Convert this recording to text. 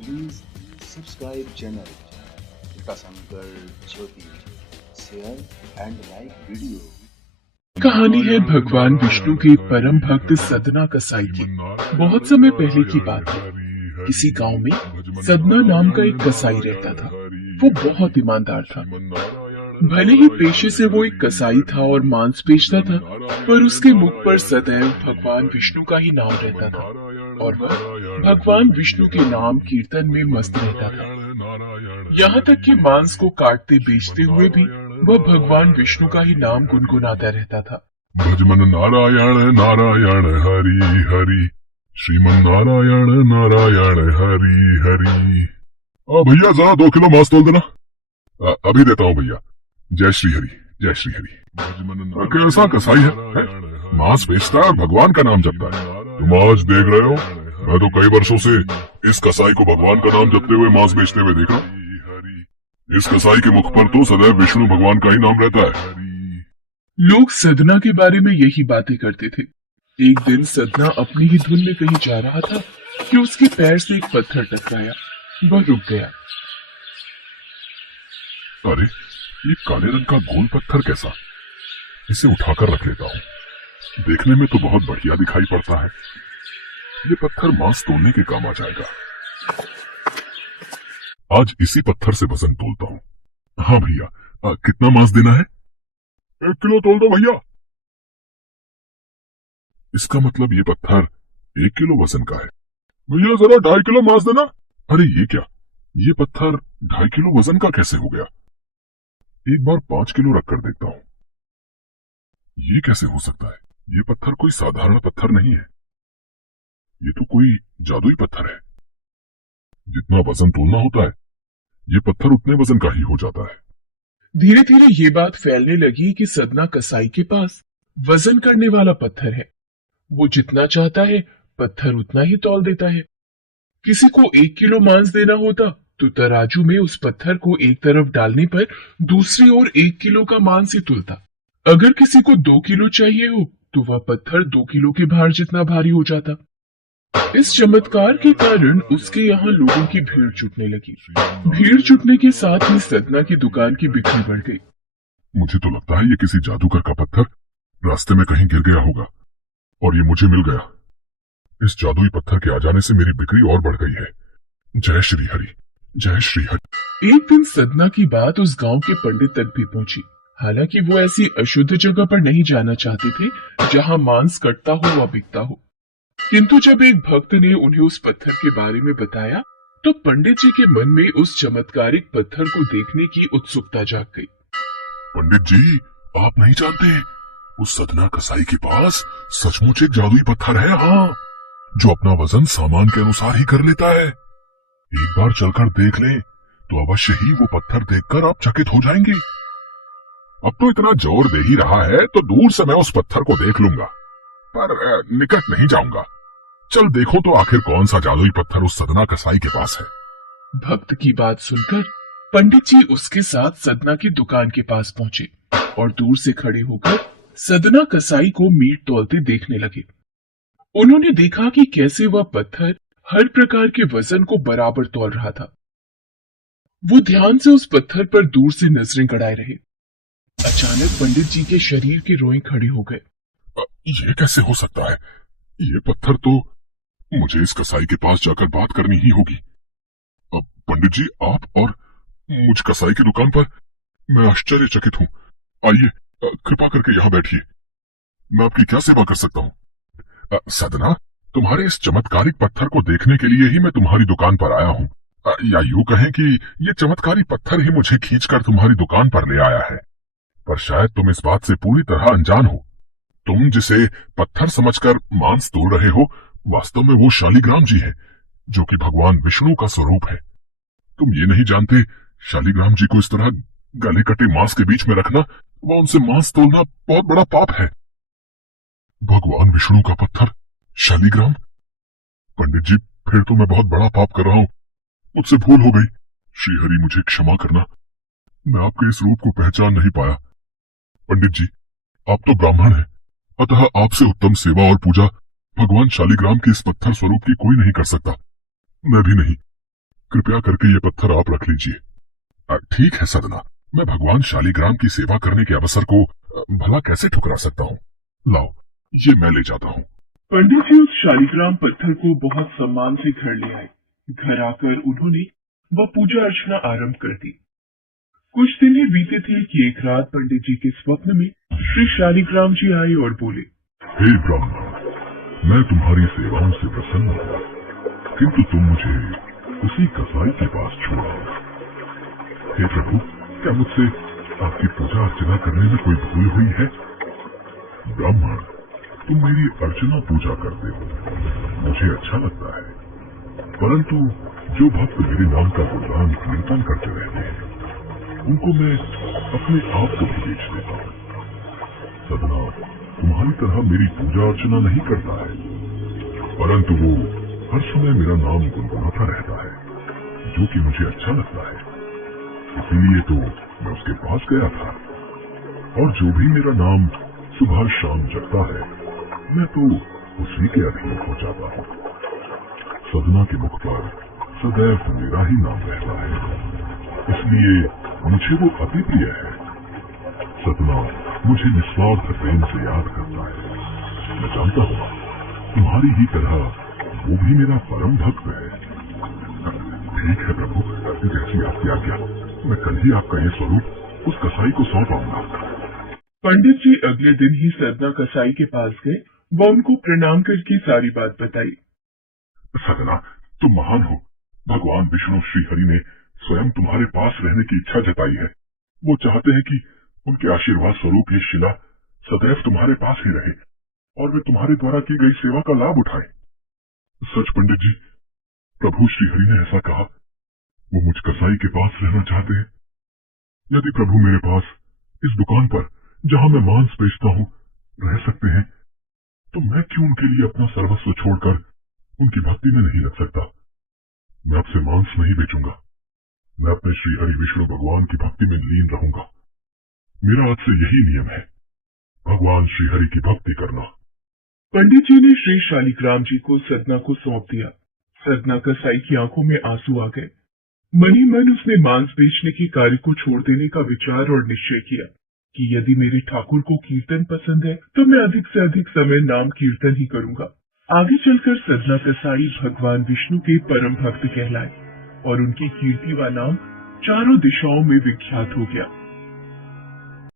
Please subscribe channel Tikasankar Jyoti. Share and like video. कहानी है भगवान विष्णु के परम भक्त सदना कसाई की। बहुत समय पहले की बात है। किसी गांव में सदना नाम का एक कसाई रहता था। वो बहुत ईमानदार था। भले ही पेशे से वो एक कसाई था और मांस बेचता था, पर उसके मुख पर सदैव भगवान विष्णु का ही नाम रहता था और वह भगवान विष्णु के नाम कीर्तन में मस्त रहता था। यहाँ तक कि मांस को काटते बेचते हुए भी वह भगवान विष्णु का ही नाम गुनगुनाता रहता था। भजमन नारायण नारायण हरि हरि, श्रीमन नारायण नारायण हरि हरि। भैया जरा 2 किलो मांस तोल देना। अभी देता हूँ भैया। जय श्री हरि, जय श्री हरि। कैसा कसाई है? मांस बेचता है, भगवान का नाम जपता है। तुम आज देख रहे हो, मैं तो कई वर्षों से इस कसाई को भगवान का नाम जपते हुए मांस बेचते हुए देख रहा हूँ। इस कसाई के मुख पर तो सदैव विष्णु भगवान का ही नाम रहता है। लोग सदना के बारे में यही बातें करते थे। एक दिन सदना अपनी ही धुन में कहीं जा रहा था कि उसके पैर से एक पत्थर टकराया। वह रुक गया। अरे, ये काले रंग का गोल पत्थर कैसा? इसे उठाकर रख लेता हूँ। देखने में तो बहुत बढ़िया दिखाई पड़ता है। ये पत्थर मांस तोलने के काम आ जाएगा। आज इसी पत्थर से वजन तोलता हूँ। हाँ भैया, कितना मांस देना है? 1 किलो तोल दो भैया। इसका मतलब ये पत्थर 1 किलो वजन का है। भैया जरा 2.5 किलो मांस देना। अरे ये क्या, ये पत्थर 2.5 किलो वजन का कैसे हो गया? एक बार 5 किलो रखकर देखता हूँ। ये कैसे हो सकता है? ये पत्थर कोई साधारण पत्थर नहीं है। ये तो कोई जादुई पत्थर है। जितना वजन तोलना होता है, ये पत्थर उतने वजन का ही हो जाता है। धीरे धीरे ये बात फैलने लगी कि सदना कसाई के पास वजन करने वाला पत्थर है। वो जितना चाहता है पत्थर उतना ही तौल देता है। किसी को 1 किलो मांस देना होता तो तराजू में उस पत्थर को एक तरफ डालने पर दूसरी ओर 1 किलो का मांस ही तुलता। अगर किसी को 2 किलो चाहिए हो तो वह पत्थर 2 किलो के भार जितना भारी हो जाता। इस चमत्कार के कारण उसके यहाँ लोगों की भीड़ जुटने लगी। भीड़ जुटने के साथ ही सदना की दुकान की बिक्री बढ़ गई। मुझे तो लगता है ये किसी जादूगर का पत्थर रास्ते में कहीं गिर गया होगा और ये मुझे मिल गया। इस जादुई पत्थर के आ जाने से मेरी बिक्री और बढ़ गई है। जय श्री हरि, जय श्री हरि। एक दिन सदना की बात उस गांव के पंडित तक भी पहुंची। हालांकि वो ऐसी अशुद्ध जगह पर नहीं जाना चाहते थे जहां मांस कटता हो व बिकता हो, किंतु जब एक भक्त ने उन्हें उस पत्थर के बारे में बताया तो पंडित जी के मन में उस चमत्कारिक पत्थर को देखने की उत्सुकता जाग गई। पंडित जी, आप नहीं जानते, उस सदना कसाई के पास सचमुच एक जादुई पत्थर है। हाँ, जो अपना वजन सामान के अनुसार ही कर लेता है। एक बार चलकर देख लें तो अवश्य ही वो पत्थर देखकर आप चकित हो जाएंगे। अब तो इतना जोर दे ही रहा है तो दूर से मैं उस पत्थर को देख लूंगा, पर निकट नहीं जाऊंगा। चल देखो तो आखिर कौन सा जादुई पत्थर उस सदना कसाई के पास है। भक्त की बात सुनकर पंडित जी उसके साथ सदना की दुकान के पास पहुंचे और दूर से खड़े होकर सदना कसाई को मीट तौलते देखने लगे। उन्होंने देखा कि कैसे वह पत्थर हर प्रकार के वजन को बराबर तौल रहा था। वो ध्यान से उस पत्थर पर दूर से नजरें गड़ाए रहे। अचानक पंडित जी के शरीर के रोए खड़े हो गए। ये कैसे हो सकता है? ये पत्थर तो मुझे इस कसाई के पास जाकर बात करनी ही होगी। अब पंडित जी, आप और मुझ कसाई की दुकान पर, मैं आश्चर्यचकित हूँ। आइए, कृपा करके यहाँ बैठिए। मैं आपकी क्या सेवा कर सकता हूँ? सदना, तुम्हारे इस चमत्कारिक पत्थर को देखने के लिए ही मैं तुम्हारी दुकान पर आया हूँ। या यूं कहें कि ये चमत्कारी पत्थर ही मुझे खींचकर तुम्हारी दुकान पर ले आया है। पर शायद तुम इस बात से पूरी तरह अनजान हो। तुम जिसे पत्थर समझकर मांस तोड़ रहे हो, वास्तव में वो शालिग्राम जी हैं, जो कि भगवान विष्णु का स्वरूप है। तुम ये नहीं जानते, शालिग्राम जी को इस तरह गले कटे मांस के बीच में रखना व उनसे मांस तोड़ना बहुत बड़ा पाप है। भगवान विष्णु का पत्थर शालिग्राम? पंडित जी, फिर तो मैं बहुत बड़ा पाप कर रहा हूँ। मुझसे भूल हो गई। श्री हरि, मुझे क्षमा करना। मैं आपके इस रूप को पहचान नहीं पाया। पंडित जी, आप तो ब्राह्मण हैं, अतः आपसे उत्तम सेवा और पूजा भगवान शालिग्राम के इस पत्थर स्वरूप की कोई नहीं कर सकता। मैं भी नहीं। कृपया करके ये पत्थर आप रख लीजिए। ठीक है सदना, मैं भगवान शालिग्राम की सेवा करने के अवसर को भला कैसे ठुकरा सकता हूँ। लाओ, ये मैं ले जाता हूँ। पंडित जी उस शालिग्राम पत्थर को बहुत सम्मान से घर ले आए। घर आकर उन्होंने वह पूजा अर्चना आरंभ कर दी। कुछ दिन ही बीते थे कि एक रात पंडित जी के स्वप्न में श्री शालिग्राम जी आए और बोले, हे ब्राह्मण, मैं तुम्हारी सेवाओं से प्रसन्न हूँ, किंतु तुम मुझे उसी कसाई के पास छोड़ आओ। हे प्रभु, क्या मुझसे आपकी पूजा अर्चना करने में कोई भूल हुई है? ब्राह्मण, तुम मेरी अर्चना पूजा करते हो, मुझे अच्छा लगता है, परंतु जो भक्त मेरे नाम का गुणगान कीर्तन करते रहते हैं, उनको मैं अपने आप को भी बेच देता हूँ। सदना तुम्हारी तरह मेरी पूजा अर्चना नहीं करता है, परंतु वो हर समय मेरा नाम गुनगुनाता रहता है, जो कि मुझे अच्छा लगता है। इसीलिए तो मैं उसके पास गया था, और जो भी मेरा नाम सुबह शाम जपता है, मैं तो उसी के अधीन हो जाता हूँ। सदना के मुख पर सदैव मेरा ही नाम रहता है, इसलिए मुझे वो अति प्रिय है। सदना मुझे निस्वार्थ प्रेम से याद करता है। मैं जानता हूँ तुम्हारी ही तरह वो भी मेरा परम भक्त है। ठीक है प्रभु, जैसी आपकी आज्ञा, मैं कल ही आपका ये स्वरूप उस कसाई को सौंप आऊंगा। पंडित जी अगले दिन ही सदना कसाई के पास गए। वह उनको प्रणाम करके सारी बात बताई। सदना, तुम महान हो। भगवान विष्णु श्री हरि ने स्वयं तुम्हारे पास रहने की इच्छा जताई है। वो चाहते हैं कि उनके आशीर्वाद स्वरूप ये शिला सदैव तुम्हारे पास ही रहे और वे तुम्हारे द्वारा की गई सेवा का लाभ उठाएं। सच पंडित जी, प्रभु श्री हरि ने ऐसा कहा। वो मुझ कसाई के पास रहना चाहते हैं। यदि प्रभु मेरे पास इस दुकान पर, जहां मैं मांस बेचता हूँ, रह सकते हैं, तो मैं क्यों उनके लिए अपना सर्वस्व छोड़कर उनकी भक्ति में नहीं लग सकता। मैं आपसे मांस नहीं बेचूंगा। मैं अपने श्री हरि विष्णु भगवान की भक्ति में लीन रहूंगा। मेरा आज से यही नियम है, भगवान श्री हरि की भक्ति करना। पंडित जी ने श्री शालिग्राम जी को सदना को सौंप दिया। सदना कसाई की आंखों में आंसू आ गए। मन ही मन उसने मांस बेचने के कार्य को छोड़ देने का विचार और निश्चय किया कि यदि मेरे ठाकुर को कीर्तन पसंद है तो मैं अधिक से अधिक समय नाम कीर्तन ही करूंगा। आगे चलकर सदना कसाई भगवान विष्णु के परम भक्त कहलाए और उनकी कीर्ति व नाम चारों दिशाओं में विख्यात हो गया।